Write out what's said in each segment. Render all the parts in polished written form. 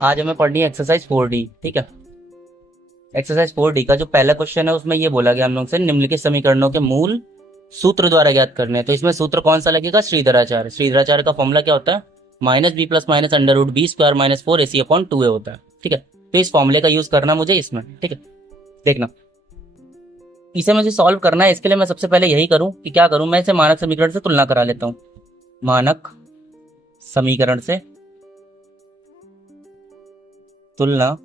आज हमें पढ़नी है एक्सरसाइज 4D। ठीक है, एक्सरसाइज 4D का जो पहला क्वेश्चन है उसमें ये बोला गया हम लोग से निम्नलिखित समीकरणों के मूल सूत्र द्वारा ज्ञात करने हैं। तो इसमें सूत्र कौन सा लगेगा? श्रीधराचार्य। श्रीधराचार्य का फॉर्मूला क्या होता है? Minus b plus minus under root b square minus 4 AC upon 2A होता है। ठीक है, तो इस फॉर्मूले का यूज करना मुझे इसमें। ठीक है, देखना इसे मुझे सॉल्व करना है। इसके लिए मैं सबसे पहले यही करूं कि क्या करूं, मैं इसे मानक समीकरण से तुलना करा लेता हूं। मानक समीकरण से तुलना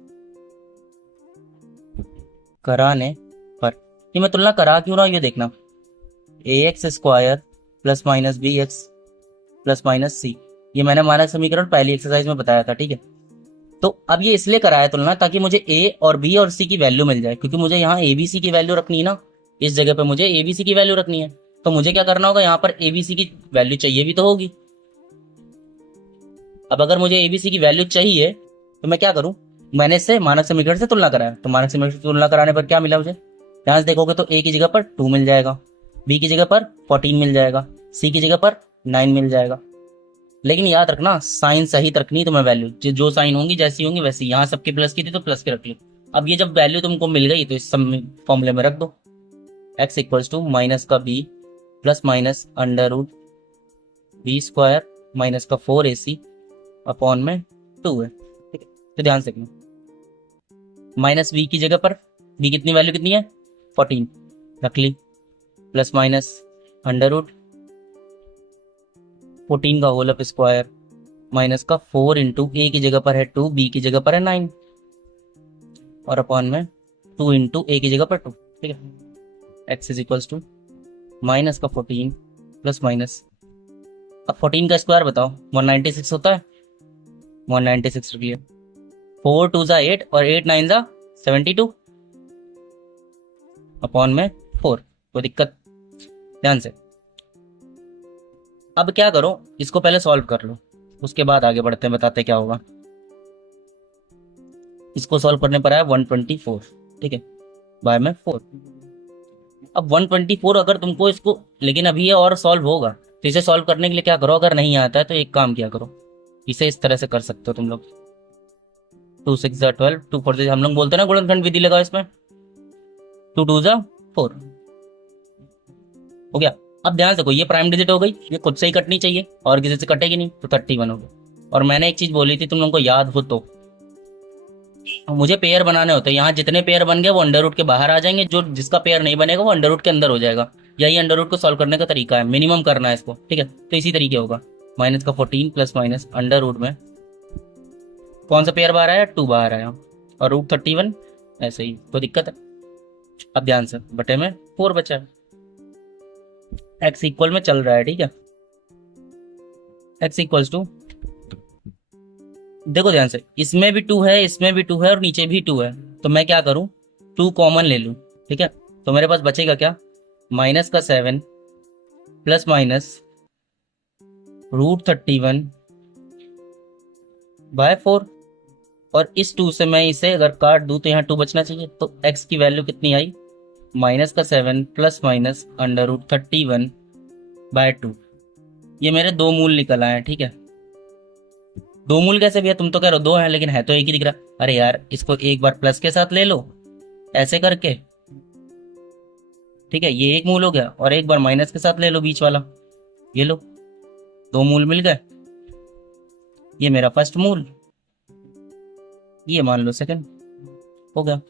कराने पर, ये मैं तुलना करा क्यों रहा हूं ये देखना। ax² plus minus bx plus minus c, ये मैंने मानक समीकरण पहली एक्सरसाइज में बताया था। ठीक है, तो अब ये इसलिए कराया तुलना ताकि मुझे a और b और c की वैल्यू मिल जाए, क्योंकि मुझे यहाँ abc की वैल्यू रखनी है ना। इस जगह पे मुझे abc की वैल्यू रखनी है, तो मुझे क्या करना होगा, यहाँ पर abc की वैल्यू चाहिए भी तो होगी। अब अगर मुझे abc की वैल्यू चाहिए तो मैं क्या करूं, मैंने इससे मानक समीकरण से तुलना कराया। तो मानक समीकरण से तुलना कराने पर क्या मिला मुझे, ध्यान से देखोगे तो a की जगह पर 2 मिल जाएगा, b की जगह पर 14 मिल जाएगा, c की जगह पर 9 मिल जाएगा। लेकिन याद रखना साइन सहित रखनी तुम्हें वैल्यू, जो साइन होंगी जैसी होंगी वैसी। यहाँ सबके प्लस की थी तो प्लस के रख ली। अब ये जब वैल्यू तुमको मिल गई तो इस फॉर्मूले में रख दो। x इक्वल्स टू माइनस का b plus minus under root b square minus का 4AC अपॉन में 2 है। ठीक है, तो ध्यान से माइनस b की जगह पर b कितनी वैल्यू कितनी है 14 रख ली, प्लस माइनस अंडर रूट 14 का होल अप स्क्वायर माइनस का 4 इंटू ए की जगह पर है 2, बी की जगह पर है 9 और अपॉन में 2 इंटू ए की जगह पर 2। ठीक है, x is equals to minus का 14 प्लस माइनस, अब 14 का स्क्वायर बताओ 196 होता है, 196 रखिए। 4 2 जा 8 और 8 9 जा 72 अपॉन में 4। कोई दिक्कत? ध्यान से अब क्या करो, इसको पहले सॉल्व कर लो, उसके बाद आगे बढ़ते हैं, बताते क्या होगा। इसको सॉल्व करने पर आया 124। ठीक है, बाय में 4। अब 124 अगर तुमको इसको, लेकिन अभी ये और सॉल्व होगा, तो इसे सॉल्व करने के लिए क्या करो, अगर नहीं आता है तो एक काम किया करो, इसे इस तरह से कर सकते हो तुम लोग। 2 6 जा 12, 2 4 जा, हम लोग बोलते हैं ना गुणनखंड विधि लगाओ इसमें, 2 2 जा 4 हो गया। अब ध्यान से, ये प्राइम डिजिट हो गई, ये खुद से ही कटनी चाहिए और किसी से कटेगी नहीं, तो 31 हो गया। और मैंने एक चीज बोली थी तुम लोगों को याद हो तो, मुझे पेयर बनाने होते हैं। यहाँ जितने पेयर बन गए वो अंडर रूट के बाहर आ जाएंगे, जो जिसका पेयर नहीं बनेगा वो अंडर रूट के अंदर हो जाएगा। यही अंडर रूट को सॉल्व करने का तरीका है, मिनिमम करना है इसको। ठीक है, तो इसी तरीके होगा, माइनस का 14 प्लस माइनस अंडर रूट में कौन सा पेयर बाहर आया, 2 बाहर आया, और रूट 31 ऐसे ही। कोई दिक्कत है? अब ध्यान से, बटे में 4 बचा है, एक्स इक्वल में चल रहा है। ठीक है, एक्स इक्वल्स टू, देखो ध्यान से, इसमें भी 2 है, इसमें भी 2 है और नीचे भी 2 है, तो मैं क्या करूं, 2 कॉमन ले लूं। ठीक है, तो मेरे पास बचेगा क्या, माइनस का 7 प्लस माइनस रूट 31 बाय 4। और इस 2 से मैं इसे अगर काट दूं तो यहाँ 2 बचना चाहिए, तो x की वैल्यू कितनी आई, माइनस का 7 plus minus under root 31 by 2। ये मेरे दो मूल निकल आए हैं। ठीक है, दो मूल कैसे भैया, तुम तो कह रहे हो 2 है लेकिन है तो एक ही दिख रहा। अरे यार, इसको एक बार प्लस के साथ ले लो ऐसे करके। ठीक है, ये एक मूल हो गया, और एक बार माइनस के साथ ले लो बीच वाला, ये लो, दो मूल मिल गए। ये मेरा फर्स्ट मूल, ये मान लो सेकंड, हो गया।